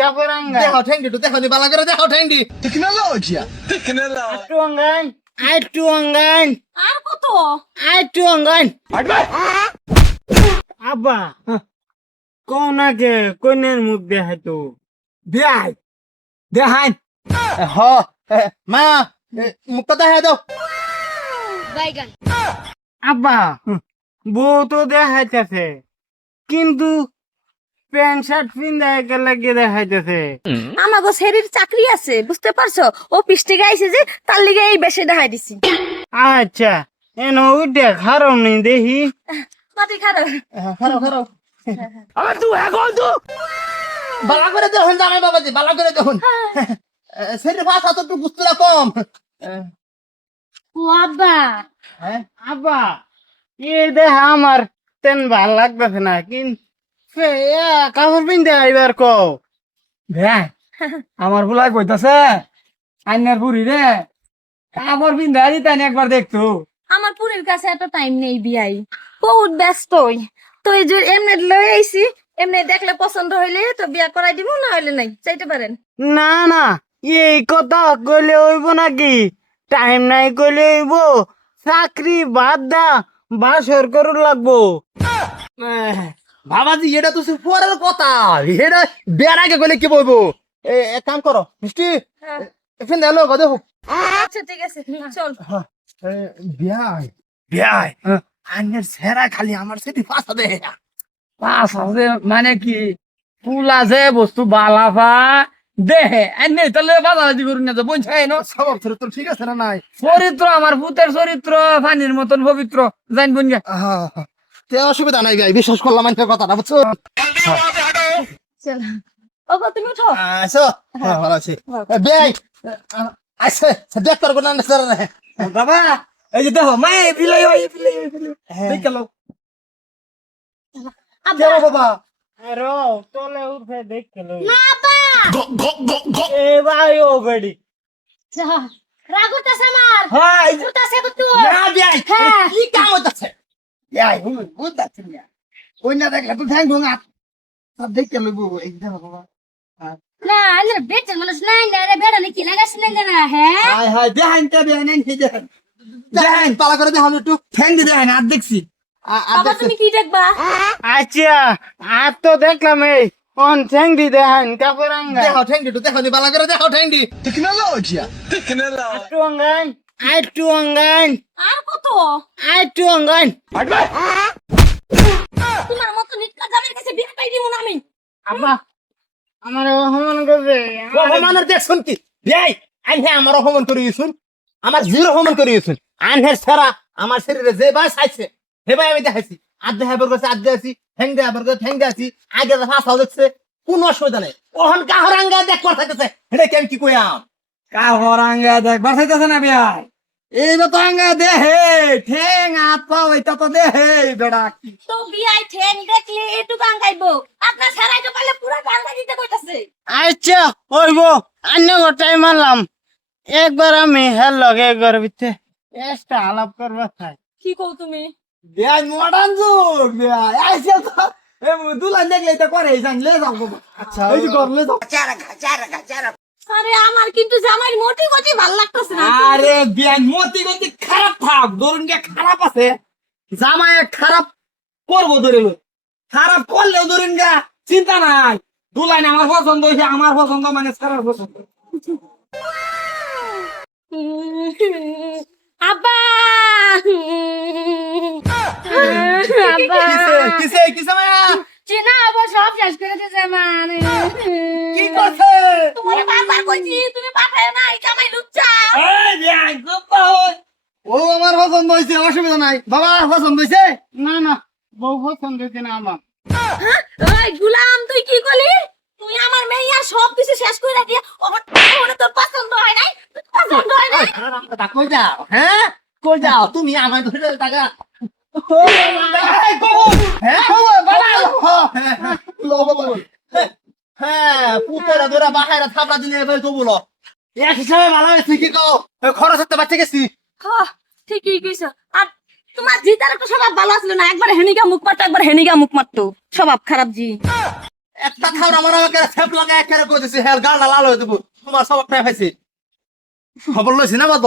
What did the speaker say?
Kaparanga. Deho ঠ্যাং দিটু দেখো নি বালা করে দেখাও ঠ্যাং দি Tecnologia. Atuangan. আর কত Atuangan. Abba. কোন আগে কোনের মুখ দেখাইতো বিয়াই দেহান হ মা মুখটা দেখা দাও বাইগান আব্বা বউ তো দেখাইতেছে কিন্তু প্যান্ট শার্ট পিন্ধা লাগে দেখাইতেছে আমাগো শরীর চাকরি আছে বুঝতে পারছো ও পিষ্টি গাইছে যে তার লিগে এই বেশি দেখাই দিছি আচ্ছা এন ওইটা খারাপ নেই দেখি মাটি খারাপ খারাপ খারাপ আবার তুই এখন তো বালা করে দেখুন জামাই বাবাজি বালা করে দেখুন সেটা ভাষা তো একটু বুঝতে কম ও আব্বা হ্যাঁ আব্বা এ দেখা আমার তেন ভাল লাগতেছে না কিন্তু কাপড় পিন্ধে আইবার কও হ্যাঁ আমার বুলা কইতাছে আইনার বুড়ি রে কাপড় পিন্ধা দিতেন একবার দেখতো আমার পুরীর কাছে এত টাইম নেই বিয়াই বহুত ব্যস্তই তো এই যে এমনি লই আইছি এমনি দেখলে পছন্দ হইলে তো বিয়া করাই দিব না হইলে নাই চাইতে পারেন না না এই কথা কইলে হইব নাকি টাইম নাই কইলে হইব চাকরি বাদ দা বাসর করুন লাগবো বাবাজি এটা তো পরের কথা এটা বিয়ার আগে গেলে কি বলবো এক কাম করো মিষ্টি এখানে এলো গো দেখো আচ্ছা ঠিক আছে চল বিয়াই বিয়াই আইনের সেরা খালি আমার সেটি ফাঁসা দে পাঁচ আছে মানে কি পুলা যে বস্তু বালাফা দেহে এনে তাহলে বাজারাজি করুন না বোন ছাই ন স্বভাব চরিত্র ঠিক আছে না নাই চরিত্র আমার ভূতের চরিত্র পানির মতন পবিত্র জান বোন গা তে অসুবিধা নাই ভাই বিশ্বাস করলাম আইনের কথাটা বুঝছো চল ওগো তুমি উঠো আসো ভালো আছি বিয়াই আচ্ছা ডাক্তার কোন না স্যার বাবা এই যে দেখো মাই বিলাই ওই বিলাই দেখ গেল কে বাবা আরো তলে উঠে দেখে লই না আব্বা এ ভাই ও বেডি রাগুতাছে আমার হ্যাঁ উতাছে তো না বিয়াই হ্যাঁ। কি কাম হচ্ছে বিয়াই বুঝতাছি না ওই না দেখলে তো ঠ্যাং ভঙা সব দেখে লইব এই দেখো বাবা না আলে বেটার মানুষ নাই না রে বেড়া নাকি লাগাছ নাই না হ্যাঁ হাই হাই দেখান কে বিয়াই নেন কি দেখেন দেখেন পালা করে দেখান একটু ঠ্যাং দি দেখেন আর দেখছি বাবা তুমি কি দেখবা আচ্ছা আর তো দেখলাম এই অন ঠ্যাংদি দেখান কাপড়াঙ্গা দেখাও ঠ্যাং দিটু দেখো নি পালা করে দেখাও ঠ্যাং দি Tecnologia. আটুয়াঙ্গান আর কত আটুয়াঙ্গান তোমার মত নিটকা জামের কাছে বিয়ে পাই দিব না আমি আব্বা আমার অপমান করবে অপমানের দেখছুন কি বিয়াই আইন হে আমার অপমান করে গেছুন আমার জিরো অপমান করে গেছুন আইন হে সারা আমার শরীরে যে বাস আইছে হে ভাই আমি দেখাইছি আধে হাবার কাছে আধে আছি ঠ্যাং দে হাবার কাছে ঠ্যাং দে আছি আগে যে ফাঁসাও দেখছে কোনো অসুবিধা নেই ওহন কাহরাঙ্গা দেখবার থাকতেছে এটা কেন কি কইয়াম কাপড় আঙ্গা দেখবার চাইতেছে না বিয়াই এই তো আঙ্গা দেহে ঠ্যাং হাত পা ওইটা তো দেহে বেড়া কি তো বিয়াই ঠেং দেখলে একটু গাঙ্গাইবো আপনার ছাড়াই তো পারলে পুরো গাঙ্গাই দিতে কইতাছে আচ্ছা ওইব অন্য গোটাই মারলাম একবার আমি হেল লগে একবার ভিতরে এসটা আলাপ করবা চাই কি কও তুমি বিয়াই মডার্ন যুগ বিয়াই আইছে তো এ দুলা দেখলে এটা করে জানলে যাও বাবা আচ্ছা এই যে করলে যাও আরে আমার কিন্তু জামাই মোটি গটি ভাল লাগতেছে না আরে বিয়াই মতি গতি খারাপ থাক ধরুন গে খারাপ আছে জামাই খারাপ করবো ধরে লো খারাপ করলেও ধরুন গা চিন্তা নাই দুলাইন আমার পছন্দ হয়েছে আমার পছন্দ মানে সারার পছন্দ আব্বা আব্বা কিসে কিসে মায়া চিনা আবার সব শেষ করে দিয়েছে মানে কি করছে তোমার বারবার কইছি তুমি পাঠায় না জামাই লুচ্চা এই বিয়াই গোপা হই ও আমার পছন্দ হয়েছে অসুবিধা নাই বাবা পছন্দ হয়েছে না না বউ পছন্দ হয়েছে না আমার ওই গুলাম তুই কি করলি তুই আমার মেয়ের সব কিছু শেষ করে রাখি ওর তোর পছন্দ হয় নাই পছন্দ হয় নাই কই যাও হ্যাঁ কই যাও তুমি আমার ধরে টাকা হ্যাঁ পুতেরা ধরে বাহারা থাপড়া দিলে এবার তো বলো এক হিসাবে ভালো হয়েছে কি কো খরচ হতে বাচ্চা গেছি ঠিকই কইছো আর তোমার জিতার একটা স্বভাব ভালো ছিল না একবার হেনিকা মুখ মারতো একবার হেনিকা মুখ মারতো স্বভাব খারাপ জি একটা থাউর আমার আমাকে সেপ লাগায় একেবারে কই দিছি হ্যাঁ গালটা লাল হয়ে দেবো তোমার সব একটা পাইছি খবর লইছি না বাদ